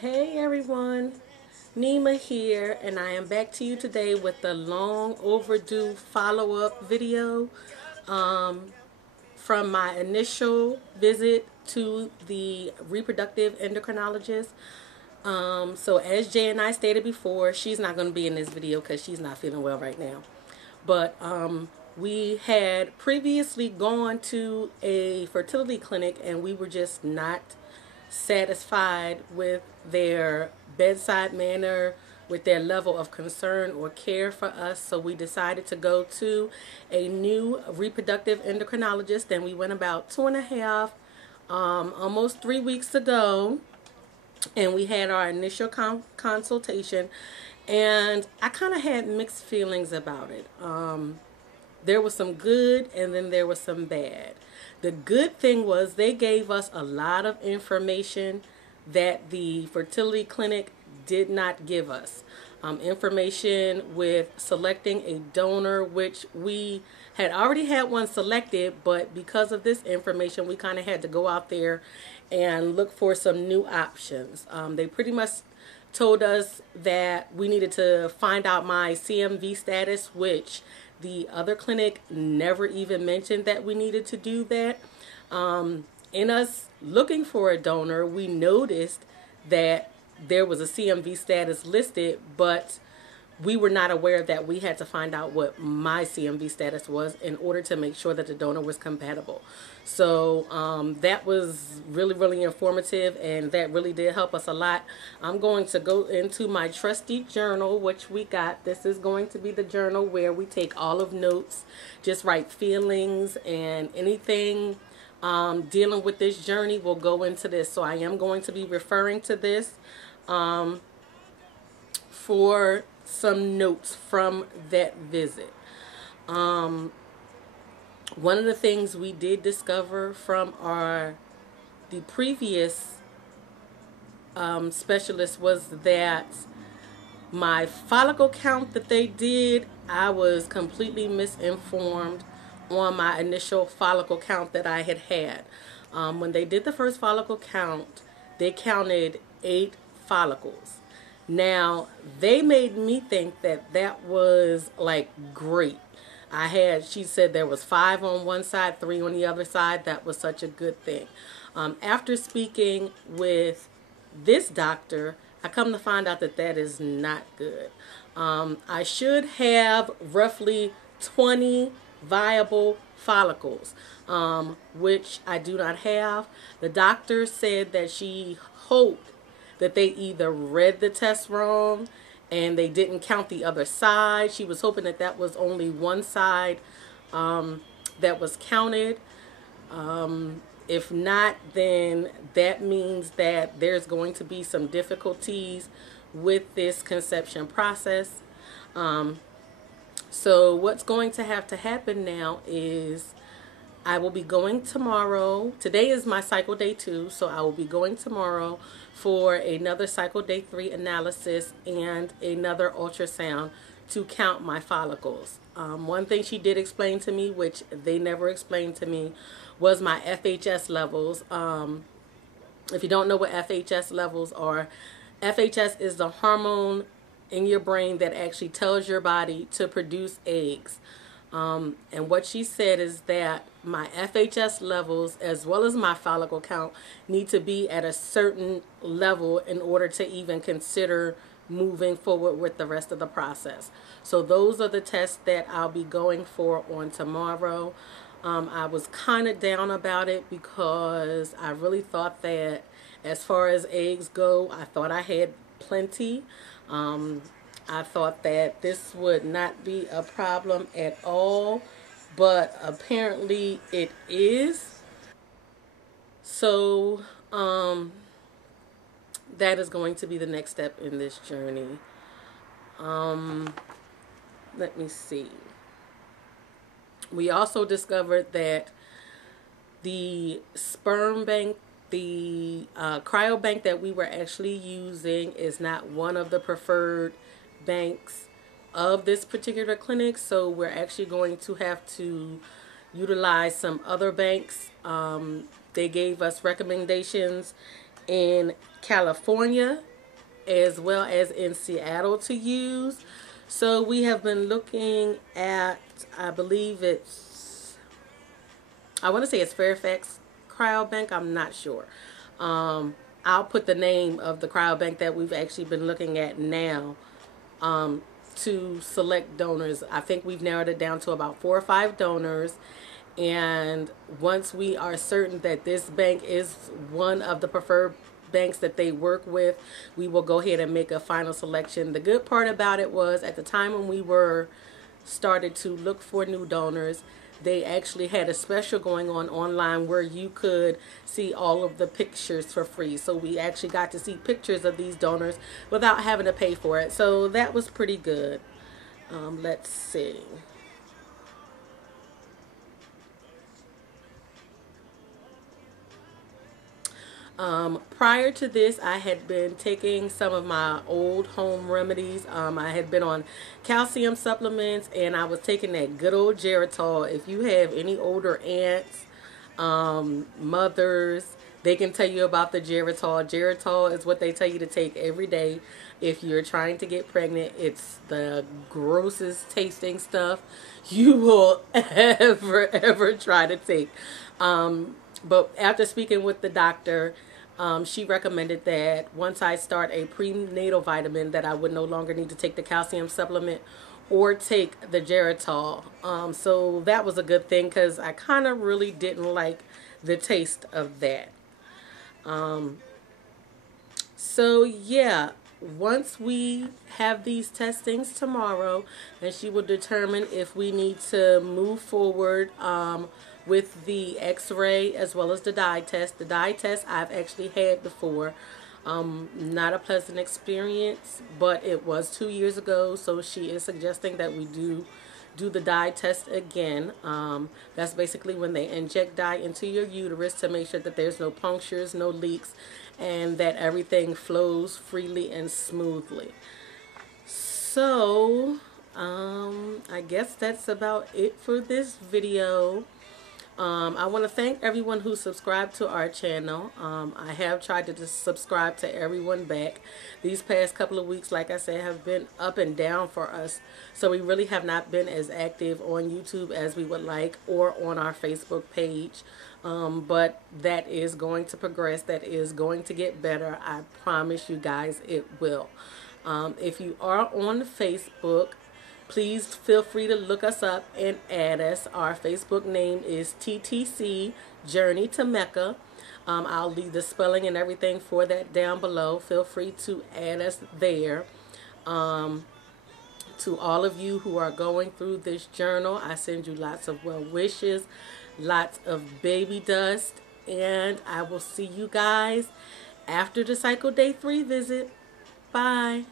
Hey everyone, Nima here, and I am back to you today with the long overdue follow-up video from my initial visit to the reproductive endocrinologist. So as Jay and I stated before, she's not going to be in this video because she's not feeling well right now. But we had previously gone to a fertility clinic and we were just not satisfied with their bedside manner, with their level of concern or care for us. So we decided to go to a new reproductive endocrinologist, and we went about 2.5, almost 3 weeks ago, and we had our initial consultation, and I kind of had mixed feelings about it. There was some good and then there was some bad. The good thing was they gave us a lot of information that the fertility clinic did not give us. Information with selecting a donor, which we had already had one selected, but because of this information, we kind of had to go out there and look for some new options. They pretty much told us that we needed to find out my CMV status, which the other clinic never even mentioned that we needed to do that. In us looking for a donor, we noticed that there was a CMV status listed, but we were not aware that we had to find out what my CMV status was in order to make sure that the donor was compatible. So that was really, really informative, and that really did help us a lot. I'm going to go into my trusty journal, which we got. This is going to be the journal where we take all of notes, just write feelings and anything dealing with this journey will go into this. So I am going to be referring to this for some notes from that visit. One of the things we did discover from the previous specialist was that my follicle count that they did, I was completely misinformed on my initial follicle count that I had had. When they did the first follicle count, they counted 8 follicles. Now, they made me think that that was like great. She said there was 5 on one side, 3 on the other side. That was such a good thing. After speaking with this doctor, I come to find out that that is not good. I should have roughly 20 viable follicles, which I do not have. The doctor said that she hoped that they either read the test wrong and they didn't count the other side. She was hoping that that was only one side that was counted. If not, then that means that there's going to be some difficulties with this conception process. So what's going to have to happen now is I will be going tomorrow. Today is my cycle day 2, so I will be going tomorrow for another cycle day 3 analysis and another ultrasound to count my follicles. One thing she did explain to me, which they never explained to me, was my FHS levels. If you don't know what FHS levels are, FHS is the hormone in your brain that actually tells your body to produce eggs. And what she said is that my FHS levels as well as my follicle count need to be at a certain level in order to even consider moving forward with the rest of the process. So those are the tests that I'll be going for on tomorrow. I was kind of down about it because I really thought that as far as eggs go, I thought I had plenty. I thought that this would not be a problem at all, but apparently it is. So that is going to be the next step in this journey. Let me see. We also discovered that the sperm bank, the cryobank that we were actually using is not one of the preferred banks of this particular clinic, so we're actually going to have to utilize some other banks. They gave us recommendations in California as well as in Seattle to use. So we have been looking at, I believe I want to say it's Fairfax Cryobank. I'm not sure. I'll put the name of the cryobank that we've actually been looking at now to select donors. I think we've narrowed it down to about 4 or 5 donors. And once we are certain that this bank is one of the preferred banks that they work with, we will go ahead and make a final selection. The good part about it was at the time when we were started to look for new donors, they actually had a special going on online where you could see all of the pictures for free. So we actually got to see pictures of these donors without having to pay for it. So that was pretty good. Let's see. Prior to this, I had been taking some of my old home remedies. I had been on calcium supplements, and I was taking that good old Geritol. If you have any older aunts, mothers, they can tell you about the Geritol. Geritol is what they tell you to take every day if you're trying to get pregnant. It's the grossest tasting stuff you will ever try to take. But after speaking with the doctor, she recommended that once I start a prenatal vitamin that I would no longer need to take the calcium supplement or take the Geritol. So that was a good thing because I kind of really didn't like the taste of that. So yeah, once we have these testings tomorrow, and she will determine if we need to move forward with the x-ray as well as the dye test. The dye test I've actually had before. Not a pleasant experience, but it was 2 years ago, so she is suggesting that we do the dye test again. That's basically when they inject dye into your uterus to make sure that there's no punctures, no leaks, and that everything flows freely and smoothly. So, I guess that's about it for this video. I want to thank everyone who subscribed to our channel. I have tried to just subscribe to everyone back. These past couple of weeks, like I said, have been up and down for us. So we really have not been as active on YouTube as we would like or on our Facebook page. But that is going to progress. That is going to get better. I promise you guys it will. If you are on Facebook, please feel free to look us up and add us. Our Facebook name is TTC Journey to Mecca. I'll leave the spelling and everything for that down below. Feel free to add us there. To all of you who are going through this journal, I send you lots of well wishes, lots of baby dust, and I will see you guys after the Cycle Day 3 visit. Bye.